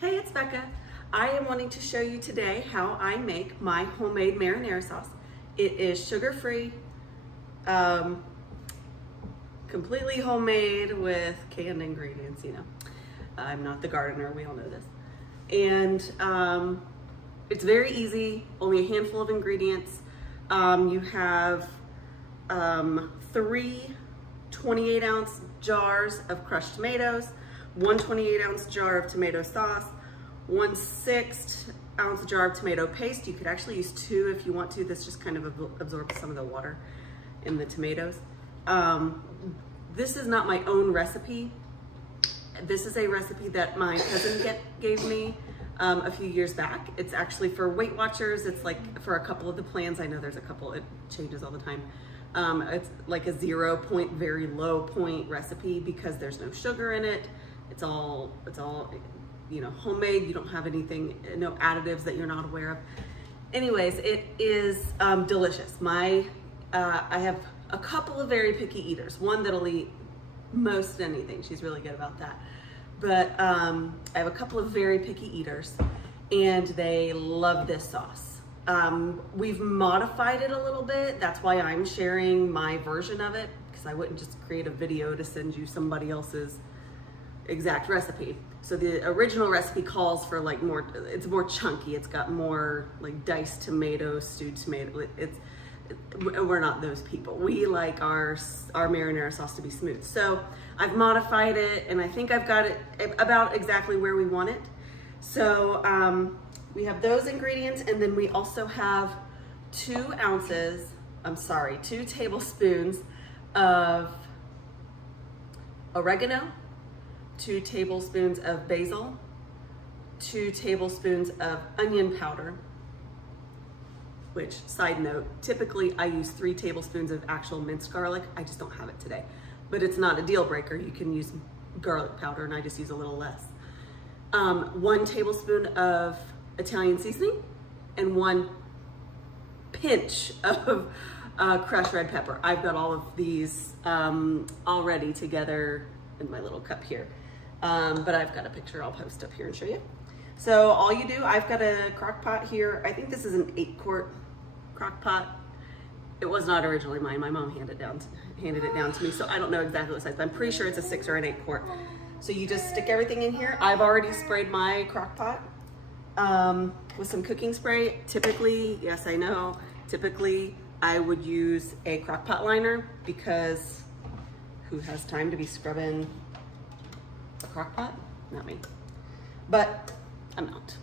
Hey, it's Becca. I am wanting to show you today how I make my homemade marinara sauce. It is sugar-free, completely homemade with canned ingredients, you know. I'm not the gardener, we all know this. And it's very easy, only a handful of ingredients. You have 3 28-ounce jars of crushed tomatoes, 1 28-ounce jar of tomato sauce, 1/6 ounce jar of tomato paste. You could actually use 2 if you want to. This just kind of absorbs some of the water in the tomatoes. This is not my own recipe. This is a recipe that my cousin gave me a few years back. It's actually for Weight Watchers. It's like for a couple of the plans. I know there's a couple, it changes all the time. It's like a 0 point, very low point recipe because there's no sugar in it. It's all, you know, homemade. You don't have anything, no additives that you're not aware of. Anyways, it is delicious. I have a couple of very picky eaters. One that'll eat most anything. She's really good about that. But I have a couple of very picky eaters and they love this sauce. We've modified it a little bit. That's why I'm sharing my version of it, because I wouldn't just create a video to send you somebody else's exact recipe. So the original recipe calls for like more, it's more chunky. It's got more like diced tomatoes, stewed tomato. We're not those people. We like our marinara sauce to be smooth. So I've modified it and I think I've got it about exactly where we want it. So we have those ingredients, and then we also have 2 tablespoons of oregano, 2 tablespoons of basil, 2 tablespoons of onion powder, which, side note, typically I use 3 tablespoons of actual minced garlic. I just don't have it today, but it's not a deal breaker. You can use garlic powder and I just use a little less. 1 tablespoon of Italian seasoning and 1 pinch of crushed red pepper. I've got all of these already together in my little cup here. But I've got a picture I'll post up here and show you. So all you do, I've got a crock pot here. I think this is an 8-quart crock pot. It was not originally mine. My mom handed it down to me. So I don't know exactly what size, but I'm pretty sure it's a 6 or an 8-quart. So you just stick everything in here. I've already sprayed my crock pot with some cooking spray. Typically, yes, I know, typically I would use a crock pot liner, because who has time to be scrubbing a crock pot? Not me, but I'm out.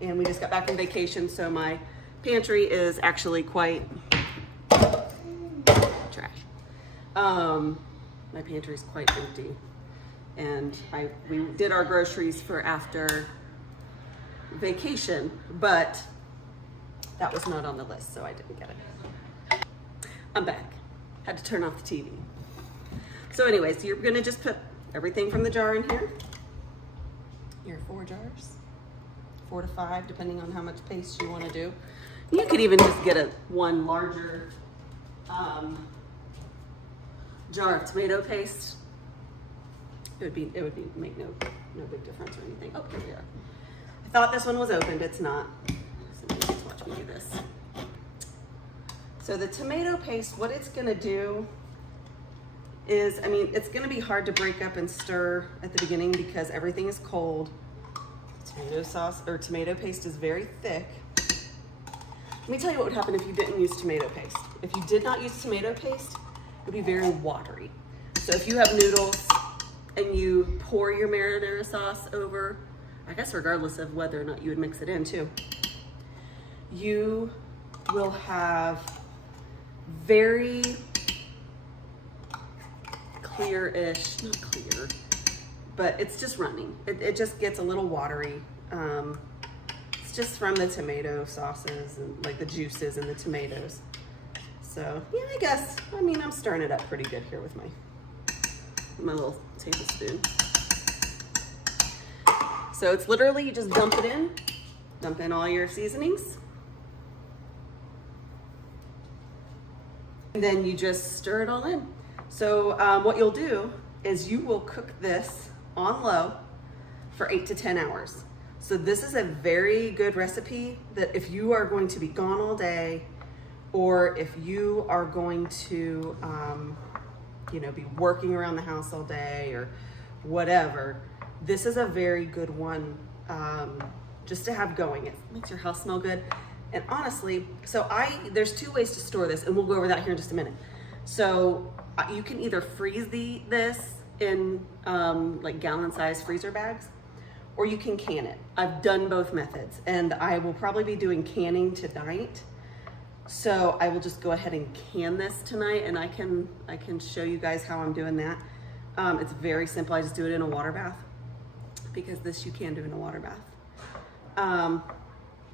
And we just got back from vacation, so my pantry is actually quite trash. My pantry is quite empty, and we did our groceries for after vacation, but that was not on the list, so I didn't get it. I'm back. Had to turn off the TV. So anyways, you're gonna just put everything from the jar in here. Your 4 jars, 4 to 5, depending on how much paste you want to do. You could even just get one larger jar of tomato paste. It would make no big difference or anything. Oh, here we are. I thought this one was opened. It's not. Somebody just watch me do this. So the tomato paste, what it's gonna do is, I mean, it's gonna be hard to break up and stir at the beginning because everything is cold. Tomato sauce or tomato paste is very thick. Let me tell you what would happen if you didn't use tomato paste. If you did not use tomato paste, it would be very watery. So if you have noodles and you pour your marinara sauce over, I guess regardless of whether or not you would mix it in too, you will have very clear-ish, not clear, but it's just running. It just gets a little watery. It's just from the tomato sauces and like the juices in the tomatoes. So yeah, I mean, I'm stirring it up pretty good here with my little tablespoon. So it's literally, you just dump in all your seasonings. And then you just stir it all in. So what you'll do is you will cook this on low for 8 to 10 hours. So this is a very good recipe that if you are going to be gone all day, or if you are going to, you know, be working around the house all day or whatever, this is a very good one just to have going. It makes your house smell good. And honestly, there's 2 ways to store this, and we'll go over that here in just a minute. So you can either freeze this in like gallon-sized freezer bags, or you can can it. I've done both methods, and I will probably be doing canning tonight. So I will just go ahead and can this tonight, and I can show you guys how I'm doing that. It's very simple. I just do it in a water bath, because this you can do in a water bath.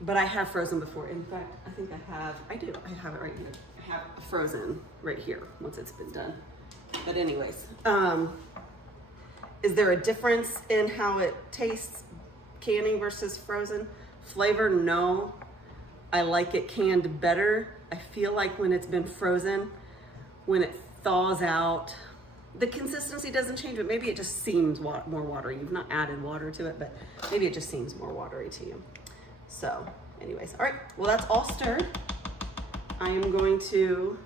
But I have frozen before. In fact, I think I have it right here. I have frozen right here once it's been done. But anyways, is there a difference in how it tastes, canning versus frozen? Flavor, no. I like it canned better. I feel like when it's been frozen, when it thaws out, the consistency doesn't change, but maybe it just seems more watery. You've not added water to it, but maybe it just seems more watery to you. So anyways, all right, well, that's all stirred. I am going to,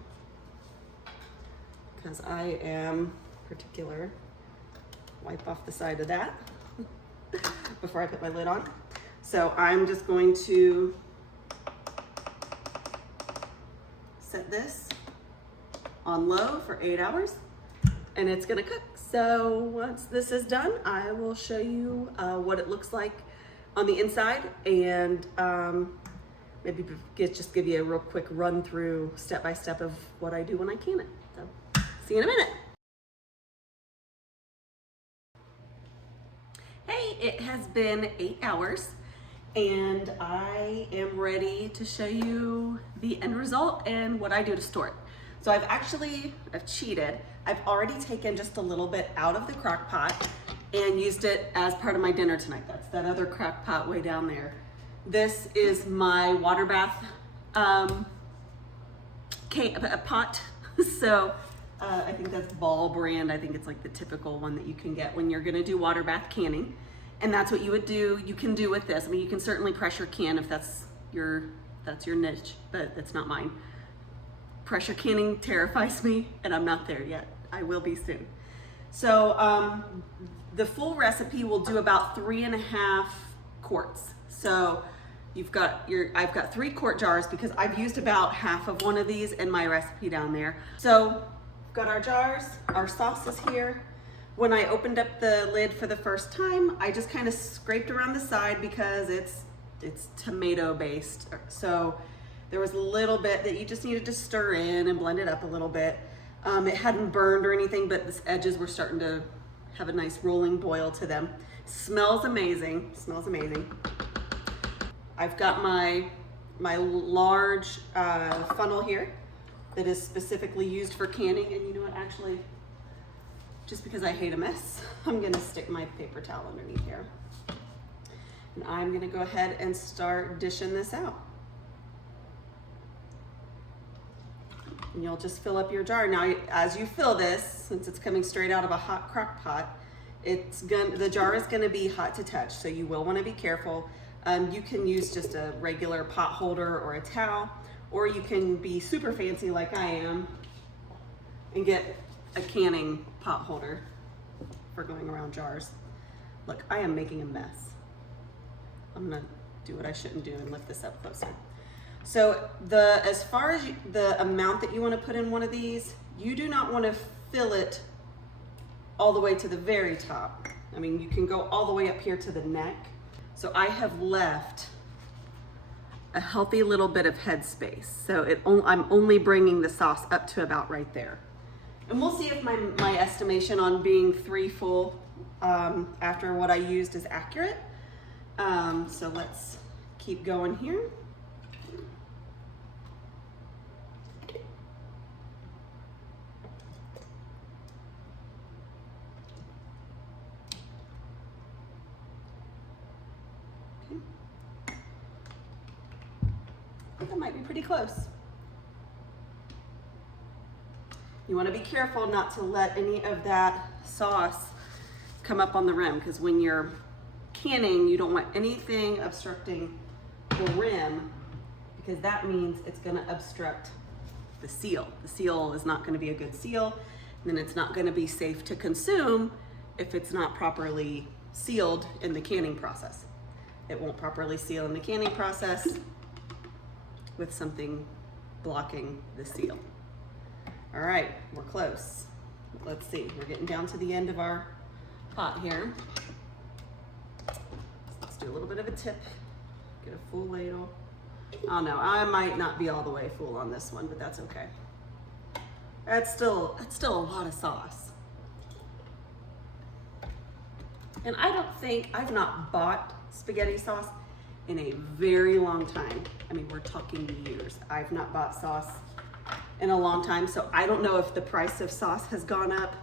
because I am particular, wipe off the side of that before I put my lid on. So I'm just going to set this on low for 8 hours, and it's gonna cook. So once this is done, I will show you what it looks like on the inside, and maybe just give you a real quick run through step by step of what I do when I can it. So see you in a minute. Hey, it has been 8 hours, and I am ready to show you the end result and what I do to store it. So I've cheated. I've already taken just a little bit out of the crock pot and used it as part of my dinner tonight. That's that other crock pot way down there. This is my water bath pot. So I think that's Ball brand. I think it's like the typical one that you can get when you're gonna do water bath canning. And that's what you would do, you can do with this. I mean, you can certainly pressure can if that's your niche, but that's not mine. Pressure canning terrifies me, and I'm not there yet. I will be soon. So the full recipe will do about 3.5 quarts. So I've got 3 quart jars because I've used about half of one of these in my recipe down there. So we've got our jars, our sauce is here. When I opened up the lid for the first time, I just kind of scraped around the side because it's tomato based. So there was a little bit that you just needed to stir in and blend it up a little bit. It hadn't burned or anything, but the edges were starting to have a nice rolling boil to them. Smells amazing, smells amazing. I've got my large funnel here that is specifically used for canning, and you know what, actually, just because I hate a mess, I'm gonna stick my paper towel underneath here. And I'm gonna go ahead and start dishing this out. And you'll just fill up your jar. Now, as you fill this, since it's coming straight out of a hot crock pot, the jar is gonna be hot to touch, so you will wanna be careful. You can use just a regular pot holder or a towel, or you can be super fancy like I am and get a canning pot holder for going around jars. Look, I am making a mess. I'm gonna do what I shouldn't do and lift this up closer. So as far as the amount that you wanna put in one of these, you do not wanna fill it all the way to the very top. I mean, you can go all the way up here to the neck. So I have left a healthy little bit of headspace. So I'm only bringing the sauce up to about right there. And we'll see if my estimation on being 3 full after what I used is accurate. So let's keep going here. Okay. I think that might be pretty close. You want to be careful not to let any of that sauce come up on the rim, because when you're canning, you don't want anything obstructing the rim, because that means it's gonna obstruct the seal. The seal is not gonna be a good seal, and then it's not gonna be safe to consume if it's not properly sealed in the canning process. It won't properly seal in the canning process with something blocking the seal. All right, we're close. Let's see, we're getting down to the end of our pot here. Let's do a little bit of a tip, get a full ladle. Oh no, I might not be all the way full on this one, but that's okay. That's still a lot of sauce. And I don't think, I've not bought spaghetti sauce in a very long time. I mean, we're talking years. I've not bought sauce in a long time, so I don't know if the price of sauce has gone up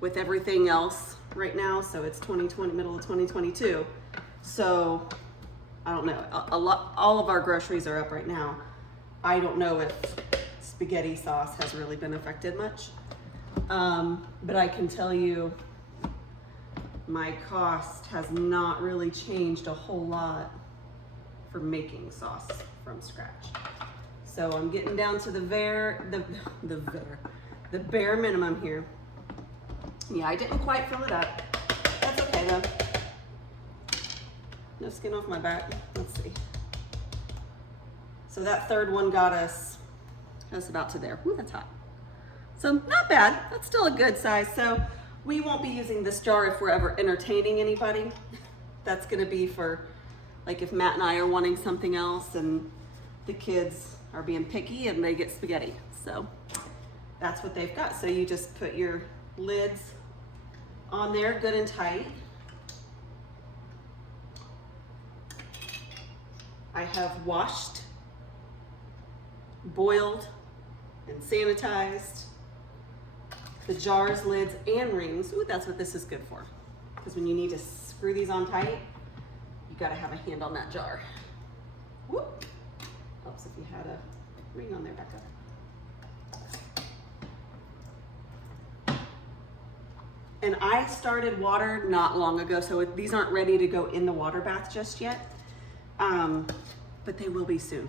with everything else right now. So it's 2020, middle of 2022. So I don't know. All of our groceries are up right now. I don't know if spaghetti sauce has really been affected much, but I can tell you my cost has not really changed a whole lot for making sauce from scratch. So I'm getting down to the bare minimum here. Yeah, I didn't quite fill it up. That's okay though. No skin off my back. Let's see. So that third one got us about to there. Ooh, that's hot. So not bad. That's still a good size. So we won't be using this jar if we're ever entertaining anybody. That's gonna be for, like, if Matt and I are wanting something else and the kids are being picky and they get spaghetti. So that's what they've got. So you just put your lids on there good and tight. I have washed, boiled, and sanitized the jars, lids, and rings. Ooh, that's what this is good for. Because when you need to screw these on tight, you gotta have a hand on that jar. Whoop. Helps if you had a ring on there back up. And I started water not long ago, so these aren't ready to go in the water bath just yet, but they will be soon.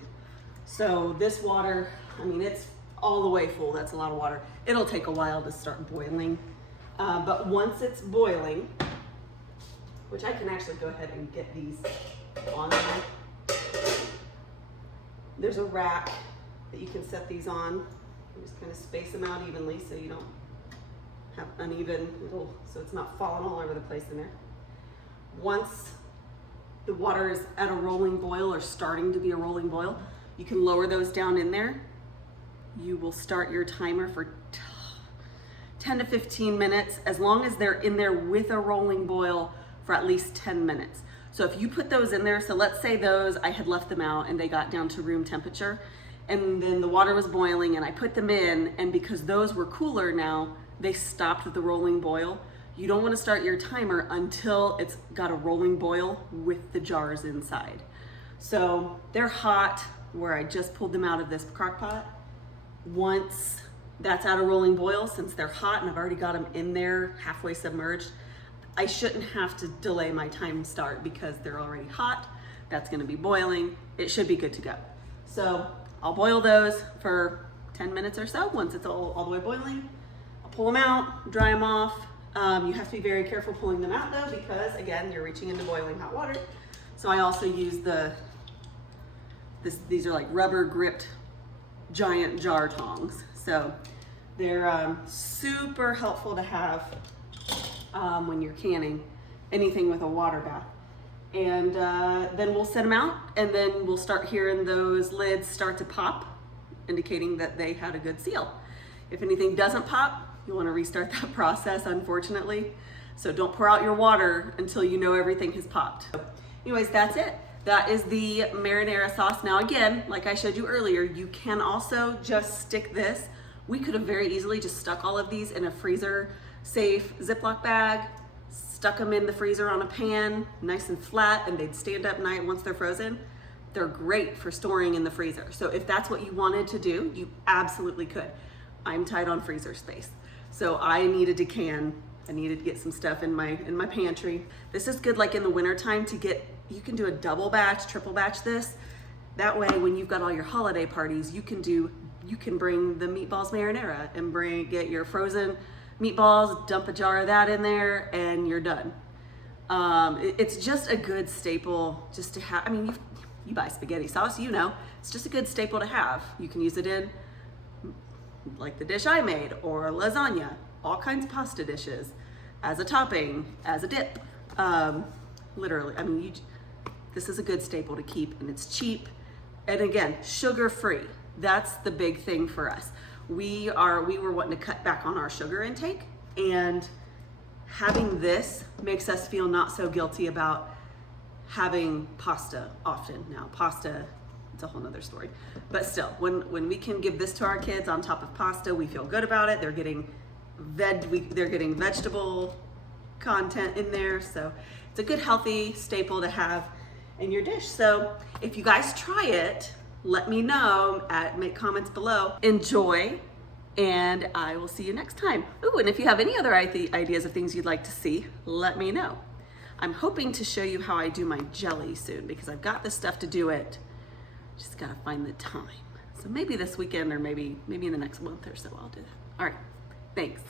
So this water, I mean, it's all the way full. That's a lot of water. It'll take a while to start boiling, but once it's boiling, which I can actually go ahead and get these on there. There's a rack that you can set these on. You just kind of space them out evenly so you don't have uneven little, so it's not falling all over the place in there. Once the water is at a rolling boil or starting to be a rolling boil, you can lower those down in there. You will start your timer for 10 to 15 minutes, as long as they're in there with a rolling boil for at least 10 minutes. So if you put those in there, so let's say those, I had left them out and they got down to room temperature, and then the water was boiling and I put them in, and because those were cooler now, they stopped with the rolling boil. You don't want to start your timer until it's got a rolling boil with the jars inside. So they're hot where I just pulled them out of this crock pot. Once that's at a rolling boil, since they're hot and I've already got them in there halfway submerged, I shouldn't have to delay my time start because they're already hot. That's gonna be boiling. It should be good to go. So I'll boil those for 10 minutes or so. Once it's all the way boiling, I'll pull them out, dry them off. You have to be very careful pulling them out though, because again, you're reaching into boiling hot water. So I also use these are like rubber gripped giant jar tongs. So they're super helpful to have when you're canning anything with a water bath. And then we'll set them out, and then we'll start hearing those lids start to pop, indicating that they had a good seal. If anything doesn't pop, you want to restart that process, unfortunately. So don't pour out your water until you know everything has popped. Anyways, that's it. That is the marinara sauce. Now again, like I showed you earlier, you can also just stick this. We could have very easily just stuck all of these in a freezer safe Ziploc bag, stuck them in the freezer on a pan, nice and flat, and they'd stand up nice once they're frozen. They're great for storing in the freezer. So if that's what you wanted to do, you absolutely could. I'm tight on freezer space. So I needed to can I needed to get some stuff in my pantry. This is good like in the wintertime to get, you can do a double batch, triple batch this. That way when you've got all your holiday parties, you can bring the meatballs marinara and get your frozen meatballs, dump a jar of that in there, and you're done. It's just a good staple just to have. I mean, you buy spaghetti sauce, you know, it's just a good staple to have. You can use it in like the dish I made, or lasagna, all kinds of pasta dishes, as a topping, as a dip. Literally, I mean, this is a good staple to keep, and it's cheap. And again, sugar-free. That's the big thing for us. We were wanting to cut back on our sugar intake, and having this makes us feel not so guilty about having pasta often. Now, pasta, it's a whole nother story. But still, when we can give this to our kids on top of pasta, we feel good about it. They're getting vegetable content in there, so it's a good healthy staple to have in your dish. So if you guys try it, let me know, make comments below. Enjoy, and I will see you next time. Ooh, and if you have any other ideas of things you'd like to see, let me know. I'm hoping to show you how I do my jelly soon, because I've got the stuff to do it. Just gotta find the time. So maybe this weekend, or maybe in the next month or so I'll do that. All right, thanks.